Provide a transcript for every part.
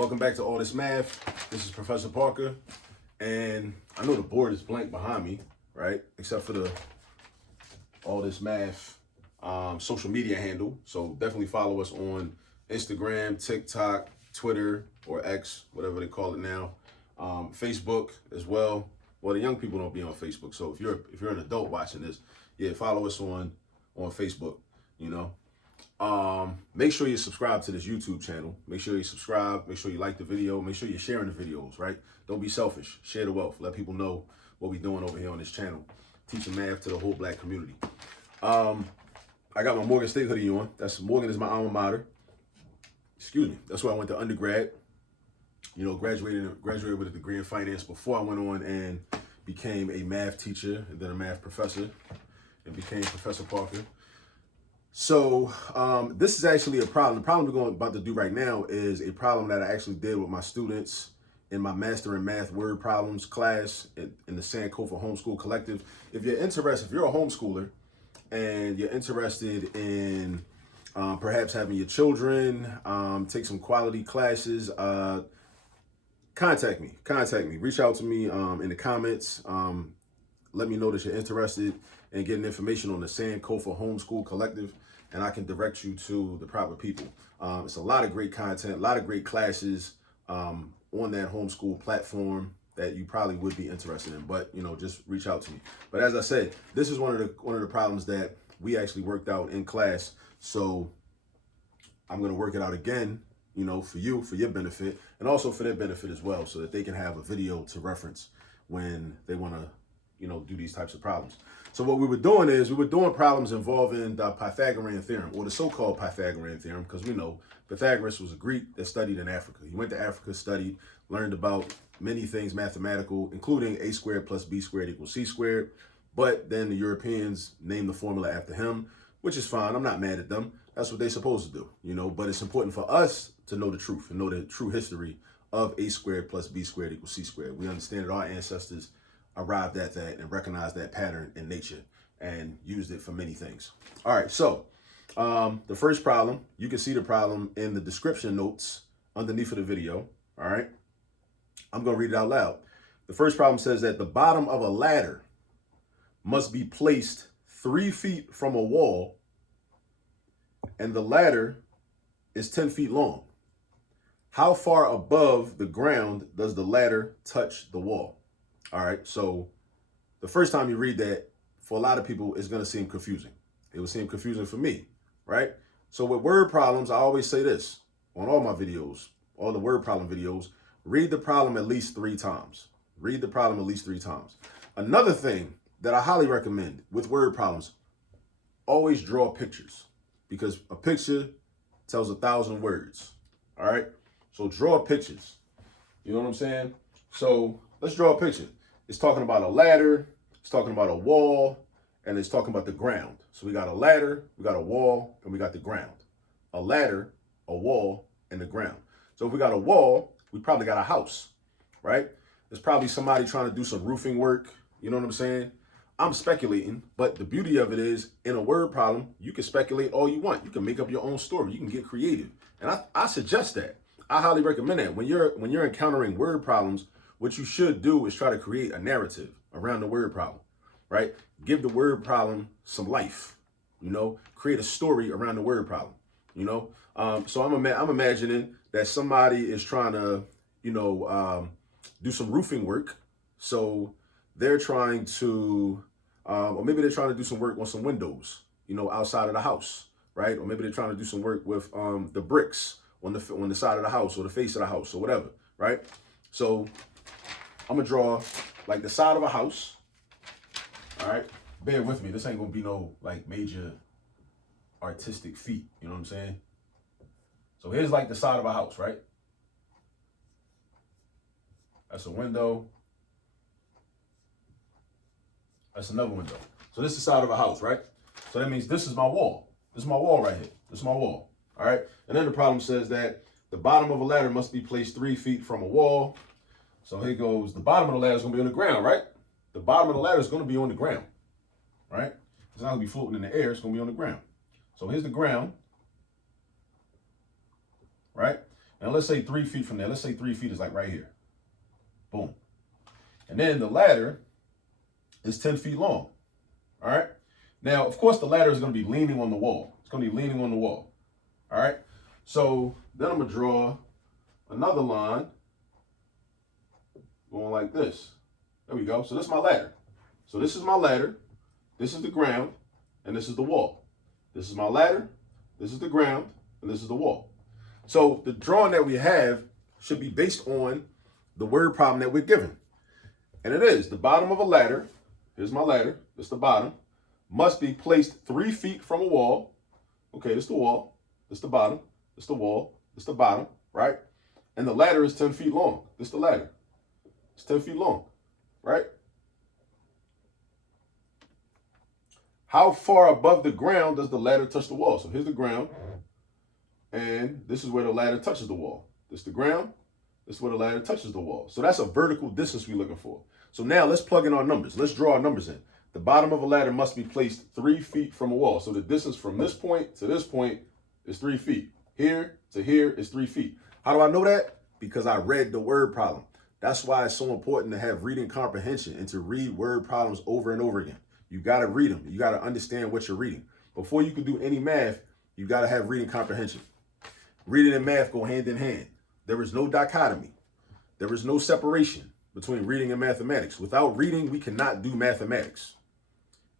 Welcome back to All This Math. This is Professor Parker, and I know the board is blank behind me, right? Except for the All This Math social media handle. So definitely follow us on Instagram, TikTok, Twitter, or X, whatever they call it now. Facebook as well. Well, the young people don't be on Facebook, so if you're an adult watching this, yeah, follow us on Facebook. You know. Make sure you subscribe to this YouTube channel. Make sure you subscribe. Make sure you like the video. Make sure you're sharing the videos, right? Don't be selfish. Share the wealth. Let people know what we're doing over here on this channel. Teaching math to the whole black community. I got my Morgan State hoodie on. Morgan is my alma mater. Excuse me. That's where I went to undergrad. You know, graduated with a degree in finance before I went on and became a math teacher and then a math professor and became Professor Parker. So this is actually a problem. The problem we're about to do right now is a problem that I actually did with my students in my Master in Math Word Problems class in the Sankofa Homeschool Collective. If you're a homeschooler and you're interested in perhaps having your children take some quality classes, contact me. Reach out to me in the comments. Let me know that you're interested in getting information on the Sankofa Homeschool Collective, and I can direct you to the proper people. It's a lot of great content, a lot of great classes on that homeschool platform that you probably would be interested in. But you know, just reach out to me. But as I said, this is one of the problems that we actually worked out in class. So I'm going to work it out again, you know, for your benefit, and also for their benefit as well, so that they can have a video to reference when they want to, you know, do these types of problems. So what we were doing is we were doing problems involving the Pythagorean theorem, or the so-called Pythagorean theorem, because we know Pythagoras was a Greek that studied in Africa. He went to Africa, studied, learned about many things mathematical, including a squared plus b squared equals c squared. But then the Europeans named the formula after him, which is fine. I'm not mad at them. That's what they're supposed to do, you know. But it's important for us to know the truth and know the true history of a squared plus b squared equals c squared. We understand that our ancestors arrived at that and recognized that pattern in nature and used it for many things. All right, so the first problem, you can see the problem in the description notes underneath of the video. All right, I'm going to read it out loud. The first problem says that the bottom of a ladder must be placed 3 feet from a wall, and the ladder is 10 feet long. How far above the ground does the ladder touch the wall? All right, so the first time you read that, for a lot of people, it's going to seem confusing. It will seem confusing for me, right? So with word problems, I always say this on all my videos, all the word problem videos, read the problem at least 3 times. Read the problem at least 3 times. Another thing that I highly recommend with word problems, always draw pictures, because a picture tells 1,000 words, all right? So draw pictures, you know what I'm saying? So let's draw a picture. It's talking about a ladder, it's talking about a wall, and it's talking about the ground. So we got a ladder, we got a wall, and we got the ground. A ladder, a wall, and the ground. So if we got a wall, we probably got a house, right? There's probably somebody trying to do some roofing work, you know what I'm saying? I'm speculating, but the beauty of it is, in a word problem, you can speculate all you want. You can make up your own story. You can get creative. And I suggest that. I highly recommend that. When you're encountering word problems, what you should do is try to create a narrative around the word problem, right? Give the word problem some life, you know, create a story around the word problem, you know? So I'm imagining that somebody is trying to, you know, do some roofing work. So they're trying to, or maybe they're trying to do some work on some windows, you know, outside of the house, right? Or maybe they're trying to do some work with the bricks on the side of the house or the face of the house or whatever, right? So I'm gonna draw like the side of a house. All right, bear with me. This ain't gonna be no like major artistic feat. You know what I'm saying? So here's like the side of a house, right? That's a window. That's another window. So this is the side of a house, right? So that means this is my wall. This is my wall right here. This is my wall. All right. And then the problem says that the bottom of a ladder must be placed 3 feet from a wall. So here goes, the bottom of the ladder is going to be on the ground, right? The bottom of the ladder is going to be on the ground, right? It's not going to be floating in the air. It's going to be on the ground. So here's the ground, right? And let's say 3 feet from there. Let's say 3 feet is like right here. Boom. And then the ladder is 10 feet long. All right. Now, of course, the ladder is going to be leaning on the wall. It's going to be leaning on the wall. All right. So then I'm going to draw another line going like this. There we go. So this is my ladder. So this is my ladder. This is the ground. And this is the wall. This is my ladder. This is the ground. And this is the wall. So the drawing that we have should be based on the word problem that we're given. And it is the bottom of a ladder. Here's my ladder. This is the bottom. Must be placed 3 feet from a wall. Okay, this is the wall. This is the bottom. This is the wall. This is the bottom, right? And the ladder is 10 feet long. This is the ladder. It's 10 feet long, right? How far above the ground does the ladder touch the wall? So here's the ground. And this is where the ladder touches the wall. This is the ground. This is where the ladder touches the wall. So that's a vertical distance we're looking for. So now let's plug in our numbers. Let's draw our numbers in. The bottom of a ladder must be placed 3 feet from a wall. So the distance from this point to this point is 3 feet. Here to here is 3 feet. How do I know that? Because I read the word problem. That's why it's so important to have reading comprehension and to read word problems over and over again. You got to read them. You got to understand what you're reading. Before you can do any math, you got to have reading comprehension. Reading and math go hand in hand. There is no dichotomy. There is no separation between reading and mathematics. Without reading, we cannot do mathematics.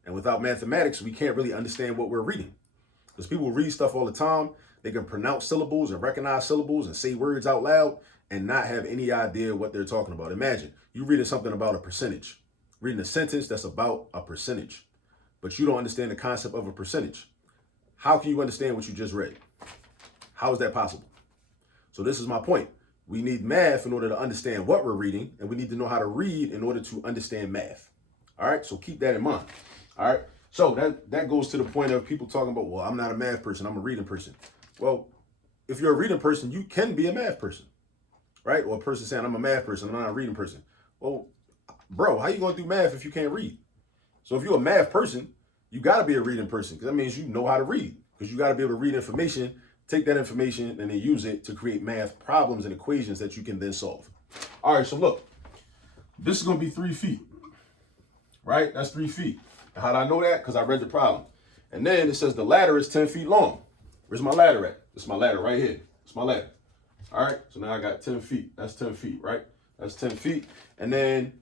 And without mathematics, we can't really understand what we're reading. Because people read stuff all the time. They can pronounce syllables and recognize syllables and say words out loud and not have any idea what they're talking about. Imagine you reading something about a percentage, reading a sentence that's about a percentage, but you don't understand the concept of a percentage. How can you understand what you just read? How is that possible? So this is my point. We need math in order to understand what we're reading, and we need to know how to read in order to understand math. All right, so keep that in mind. All right, so that goes to the point of people talking about, well, I'm not a math person, I'm a reading person. Well, if you're a reading person, you can be a math person, right? Or a person saying, I'm a math person, I'm not a reading person. Well, bro, how you going to do math if you can't read? So if you're a math person, you got to be a reading person, because that means you know how to read, because you got to be able to read information, take that information, and then use it to create math problems and equations that you can then solve. All right, so look, this is going to be 3 feet, right? That's 3 feet. And how do I know that? Because I read the problem. And then it says the ladder is 10 feet long. Where's my ladder at? This is my ladder right here. It's my ladder. All right, so now I got 10 feet. That's 10 feet, right? That's 10 feet. And then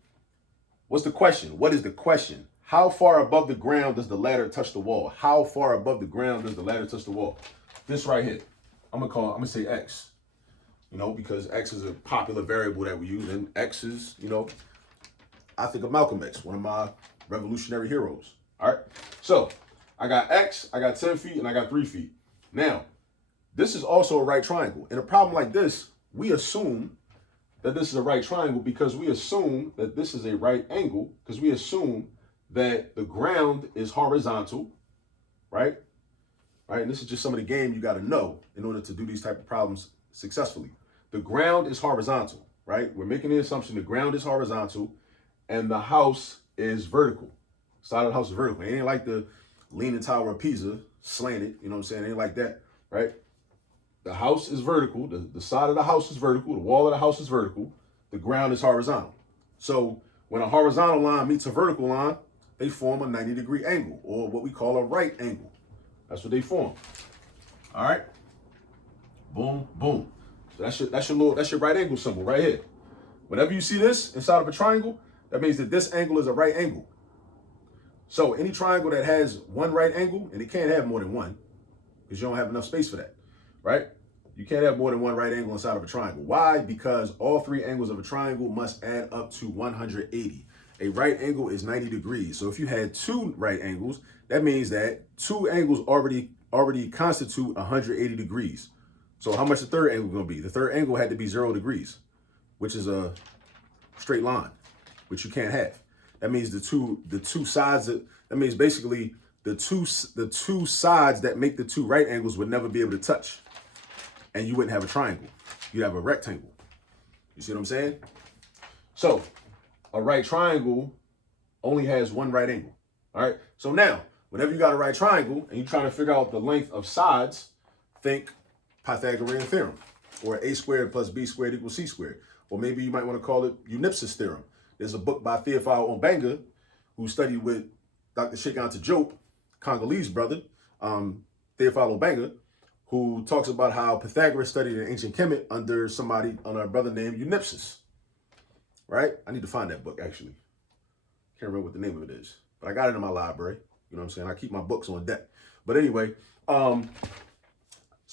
what's the question? What is the question? How far above the ground does the ladder touch the wall? How far above the ground does the ladder touch the wall? This right here. I'm gonna say X, because X is a popular variable that we use, and X is, I think of Malcolm X, one of my revolutionary heroes. All right, so I got X, I got 10 feet, and I got 3 feet. Now, this is also a right triangle. In a problem like this, we assume that this is a right triangle because we assume that this is a right angle, because we assume that the ground is horizontal, right? Right, and this is just some of the game you got to know in order to do these type of problems successfully. The ground is horizontal, right? We're making the assumption the ground is horizontal and the house is vertical. Side of the house is vertical. It ain't like the Leaning Tower of Pisa, slanted, you know what I'm saying? It ain't like that, right? The house is vertical. The side of the house is vertical. The wall of the house is vertical. The ground is horizontal. So when a horizontal line meets a vertical line, they form a 90-degree angle, or what we call a right angle. That's what they form. All right. Boom, boom. So that's your right angle symbol right here. Whenever you see this inside of a triangle, that means that this angle is a right angle. So any triangle that has one right angle, and it can't have more than one, because you don't have enough space for that, right? You can't have more than one right angle inside of a triangle. Why? Because all 3 angles of a triangle must add up to 180. A right angle is 90 degrees. So if you had 2 right angles, that means that 2 angles already constitute 180 degrees. So how much the third angle going to be? The third angle had to be 0 degrees, which is a straight line, which you can't have. That means the two sides. That means basically the two sides that make the 2 right angles would never be able to touch, and you wouldn't have a triangle. You'd have a rectangle. You see what I'm saying? So a right triangle only has 1 right angle. All right. So now, whenever you got a right triangle and you're trying to figure out the length of sides, think Pythagorean theorem. or a squared plus b squared equals c squared. Or maybe you might want to call it Unipsis theorem. There's a book by Theophile Obenga, who studied with Dr. Shekanta Jope, Congolese brother, Theophile Obenga, who talks about how Pythagorean studied in ancient Kemet under a brother named Unipsis. Right? I need to find that book, actually. Can't remember what the name of it is, but I got it in my library. You know what I'm saying? I keep my books on deck. But anyway, so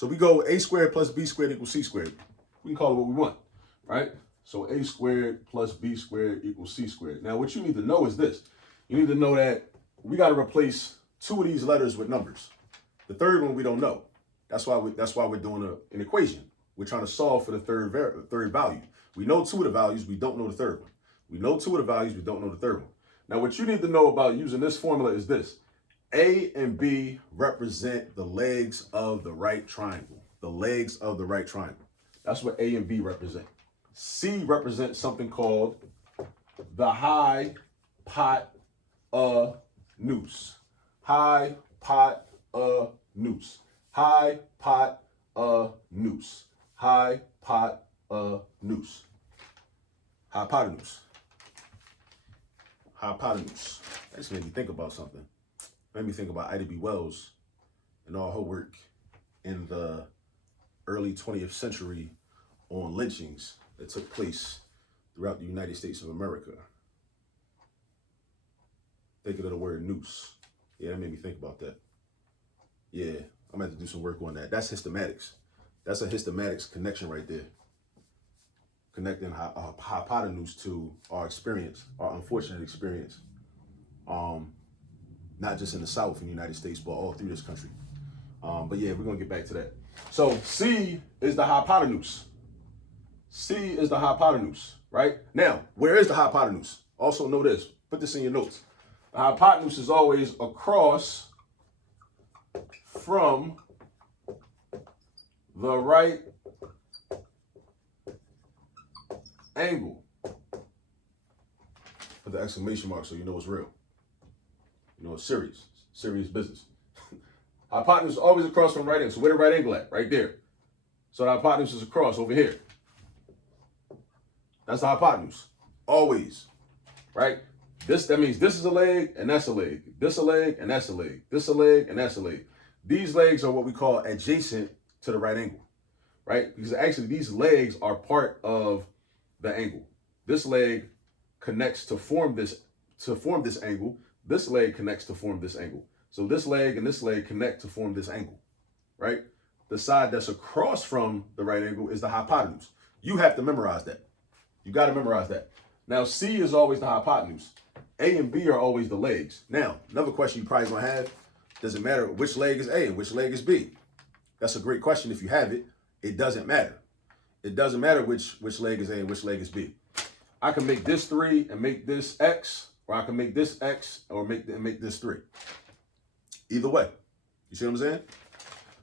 we go a squared plus b squared equals c squared. We can call it what we want, right? So a squared plus b squared equals c squared. Now, what you need to know is this. You need to know that we got to replace two of these letters with numbers. The third one we don't know. That's why we're doing an equation. We're trying to solve for the third value. We know two of the values, we don't know the third one. We know two of the values, we don't know the third one. Now, what you need to know about using this formula is this. A and B represent the legs of the right triangle. The legs of the right triangle. That's what A and B represent. C represents something called the hypotenuse. Hypotenuse. Hypotenuse. Hypotenuse. Hypotenuse. Hypotenuse. That just made me think about something. Made me think about Ida B. Wells and all her work in the early 20th century on lynchings that took place throughout the United States of America. Thinking of the word noose. Yeah, that made me think about that. Yeah, I'm going to have to do some work on that. That's hystematics. That's a hystematics connection right there. Connecting hypotenuse to our experience, our unfortunate experience. Not just in the South in the United States, but all through this country. But yeah, we're going to get back to that. So C is the hypotenuse. C is the hypotenuse, right? Now, where is the hypotenuse? Also know this. Put this in your notes. The hypotenuse is always across from the right angle. Put the exclamation mark so you know it's real. You know, it's serious business. Hypotenuse is always across from right angle. So where the right angle at? Right there. So the hypotenuse is across over here. That's the hypotenuse. Always. Right? That means this is a leg and that's a leg. This a leg and that's a leg. This a leg and that's a leg. These legs are what we call adjacent to the right angle. Right? Because actually these legs are part of the angle. This leg connects to form this angle. This leg connects to form this angle. So this leg and this leg connect to form this angle, right? The side that's across from the right angle is the hypotenuse. You have to memorize that. You got to memorize that. Now, C is always the hypotenuse. A and B are always the legs. Now, another question you probably going to have, does it matter which leg is A and which leg is B? That's a great question if you have it. It doesn't matter. It doesn't matter which leg is A and which leg is B. I can make this 3 and make this X, or I can make this X or make this 3. Either way. You see what I'm saying?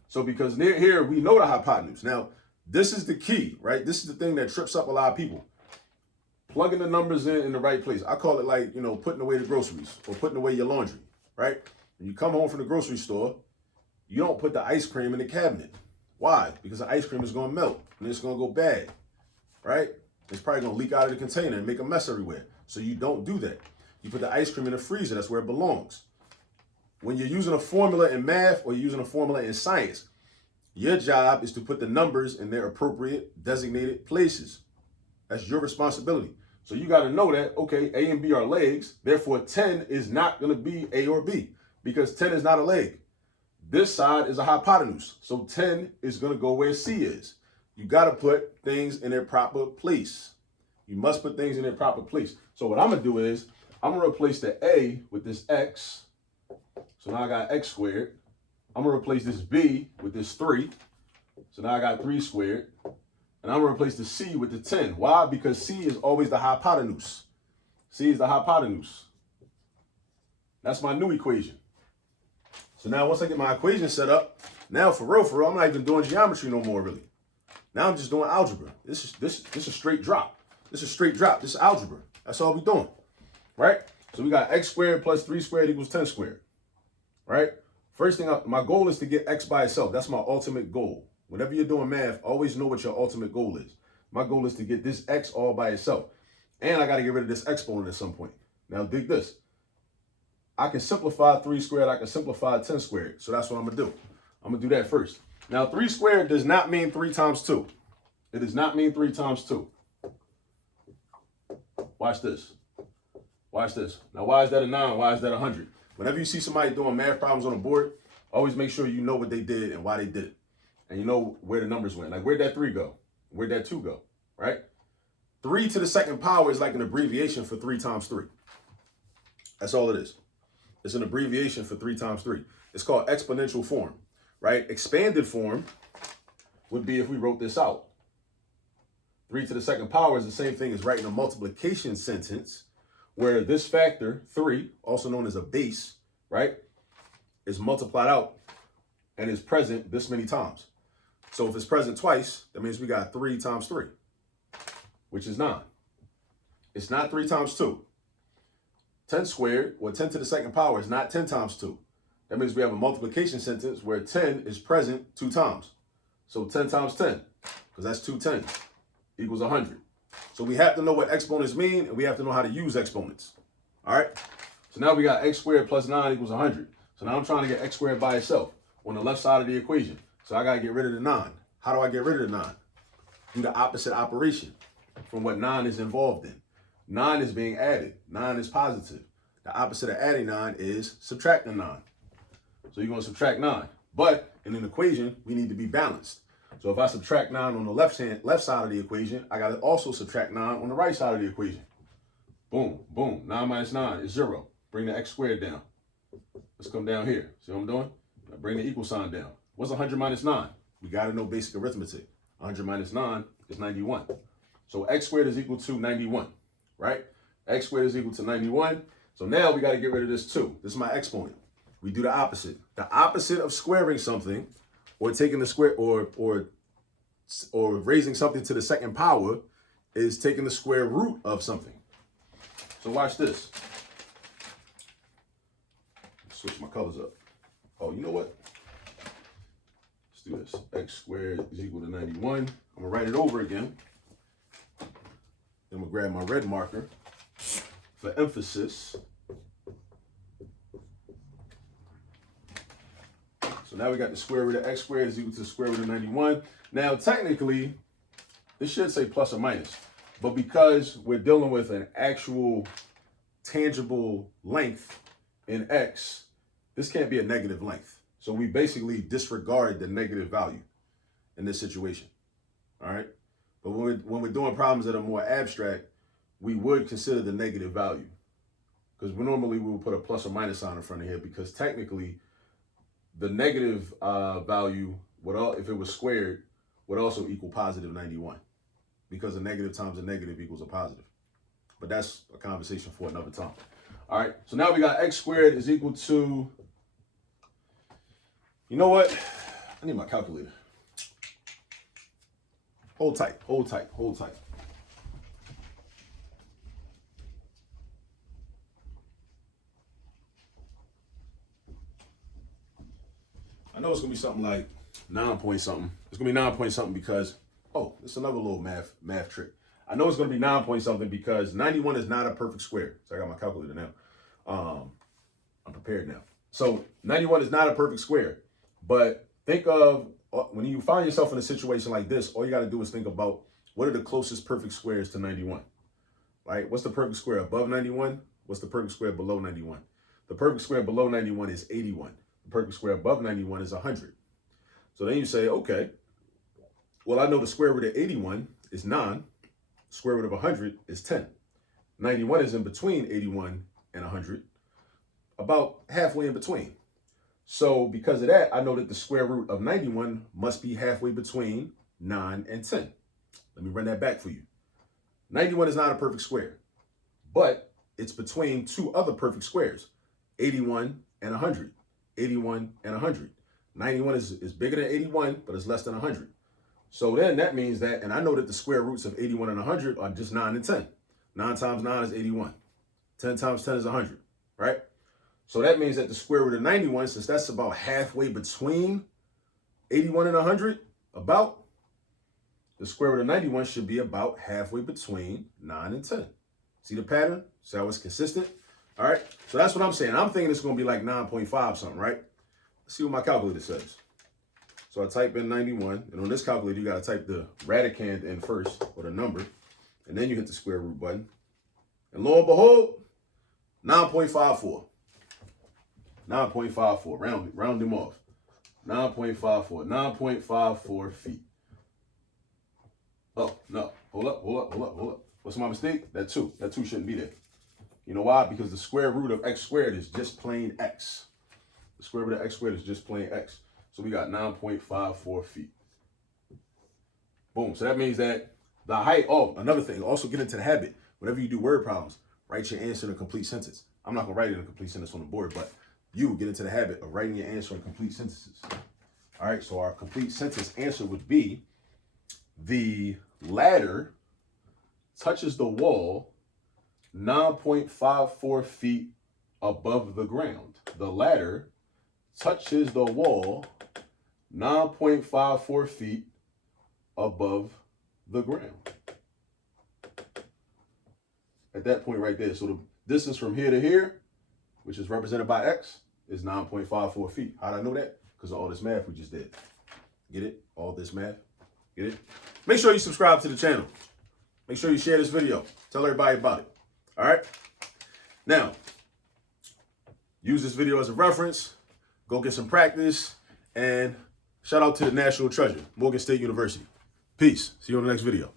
So because near here, we know the hypotenuse. Now, this is the key, right? This is the thing that trips up a lot of people. Plugging the numbers in the right place. I call it like, putting away the groceries or putting away your laundry, right? When you come home from the grocery store, you don't put the ice cream in the cabinet. Why? Because the ice cream is going to melt and it's going to go bad, right? It's probably going to leak out of the container and make a mess everywhere. So you don't do that. You put the ice cream in the freezer. That's where it belongs. When you're using a formula in math or you're using a formula in science, your job is to put the numbers in their appropriate designated places. That's your responsibility. So you got to know that, okay, A and B are legs. Therefore, 10 is not going to be A or B because 10 is not a leg. This side is a hypotenuse. So 10 is going to go where C is. You got to put things in their proper place. You must put things in their proper place. So what I'm going to do is I'm going to replace the A with this X. So now I got X squared. I'm going to replace this B with this 3. So now I got 3 squared. And I'm going to replace the C with the 10. Why? Because C is always the hypotenuse. C is the hypotenuse. That's my new equation. So now once I get my equation set up, now for real, I'm not even doing geometry no more really. Now I'm just doing algebra. This is a straight drop. This is straight drop. This is algebra. That's all we're doing. Right? So we got X squared plus 3 squared equals 10 squared. Right? First thing, my goal is to get X by itself. That's my ultimate goal. Whenever you're doing math, always know what your ultimate goal is. My goal is to get this x all by itself. And I got to get rid of this exponent at some point. Now dig this. I can simplify 3 squared. I can simplify 10 squared. So that's what I'm going to do. I'm going to do that first. Now 3 squared does not mean 3 times 2. It does not mean 3 times 2. Watch this. Watch this. Now why is that a 9? Why is that 100? Whenever you see somebody doing math problems on the board, always make sure you know what they did and why they did it. And you know where the numbers went. Like, where'd that 3 go? Where'd that 2 go? Right? 3 to the second power is like an abbreviation for 3 times 3. That's all it is. It's an abbreviation for 3 times 3. It's called exponential form, right? Expanded form would be if we wrote this out. 3 to the second power is the same thing as writing a multiplication sentence where this factor, 3, also known as a base, right, is multiplied out and is present this many times. So if it's present twice, that means we got 3 times 3, which is 9. It's not 3 times 2. 10 squared, or 10 to the second power, is not 10 times 2. That means we have a multiplication sentence where 10 is present 2 times. So 10 times 10, because that's 2 tens, equals 100. So we have to know what exponents mean, and we have to know how to use exponents. All right? So now we got x squared plus 9 equals 100. So now I'm trying to get x squared by itself on the left side of the equation. So I got to get rid of the 9. How do I get rid of the 9? Do the opposite operation from what 9 is involved in. 9 is being added. 9 is positive. The opposite of adding 9 is subtracting 9. So you're going to subtract 9. But in an equation, we need to be balanced. So if I subtract 9 on the left side of the equation, I got to also subtract 9 on the right side of the equation. Boom, boom. 9 minus 9 is 0. Bring the x squared down. Let's come down here. See what I'm doing? I bring the equal sign down. What's 100 minus 9? We got to know basic arithmetic. 100 minus 9 is 91. So x squared is equal to 91, right? X squared is equal to 91. So now we got to get rid of this 2. This is my exponent. We do the opposite. The opposite of squaring something or taking the square or raising something to the second power is taking the square root of something. So watch this. Switch my colors up. Oh, you know what? Let's do this. X squared is equal to 91. I'm going to write it over again. Then I'm going to grab my red marker for emphasis. So now we got the square root of x squared is equal to the square root of 91. Now, technically, this should say plus or minus. But because we're dealing with an actual tangible length in x, this can't be a negative length. So we basically disregard the negative value in this situation. All right? But when we're doing problems that are more abstract, we would consider the negative value. Because normally we would put a plus or minus sign in front of here because technically the negative value, if it was squared, would also equal positive 91. Because a negative times a negative equals a positive. But that's a conversation for another time. All right, so now we got x squared is equal to, you know what? I need my calculator. Hold tight, hold tight, hold tight. I know it's going to be something like 9 point something. It's going to be 9 point something because, oh, it's another little math trick. I know it's going to be 9 point something because 91 is not a perfect square. So I got my calculator now. I'm prepared now. So 91 is not a perfect square. But think of, when you find yourself in a situation like this, all you got to do is think about what are the closest perfect squares to 91, right? What's the perfect square above 91? What's the perfect square below 91? The perfect square below 91 is 81. The perfect square above 91 is 100. So then you say, okay, well, I know the square root of 81 is 9. Square root of 100 is 10. 91 is in between 81 and 100, about halfway in between. So because of that, I know that the square root of 91 must be halfway between 9 and 10. Let me run that back for you. 91 is not a perfect square, but it's between two other perfect squares, 81 and 100. 81 and 100. 91 is bigger than 81, but it's less than 100. So then that means that, and I know that the square roots of 81 and 100 are just 9 and 10. 9 times 9 is 81. 10 times 10 is 100, right? So that means that the square root of 91, since that's about halfway between 81 and 100, about, the square root of 91 should be about halfway between 9 and 10. See the pattern? See how it's consistent? All right, so that's what I'm saying. I'm thinking it's going to be like 9.5 something, right? Let's see what my calculator says. So I type in 91, and on this calculator, you got to type the radicand in first, or the number, and then you hit the square root button. And lo and behold, 9.54. 9.54, round them off. 9.54, 9.54 feet. Oh, no, hold up. What's my mistake? That 2 shouldn't be there. You know why? Because the square root of x squared is just plain x. The square root of x squared is just plain x. So we got 9.54 feet. Boom. So that means that the height, oh, another thing, also get into the habit. Whenever you do word problems, write your answer in a complete sentence. I'm not going to write it in a complete sentence on the board, but you get into the habit of writing your answer in complete sentences. All right, so our complete sentence answer would be, the ladder touches the wall 9.54 feet above the ground. The ladder touches the wall 9.54 feet above the ground. At that point right there, so the distance from here to here, which is represented by x, is 9.54 feet. How did I know that? Because of all this math we just did. Get it? All this math. Get it? Make sure you subscribe to the channel. Make sure you share this video. Tell everybody about it. All right? Now, use this video as a reference. Go get some practice. And shout out to the national treasure, Morgan State University. Peace. See you on the next video.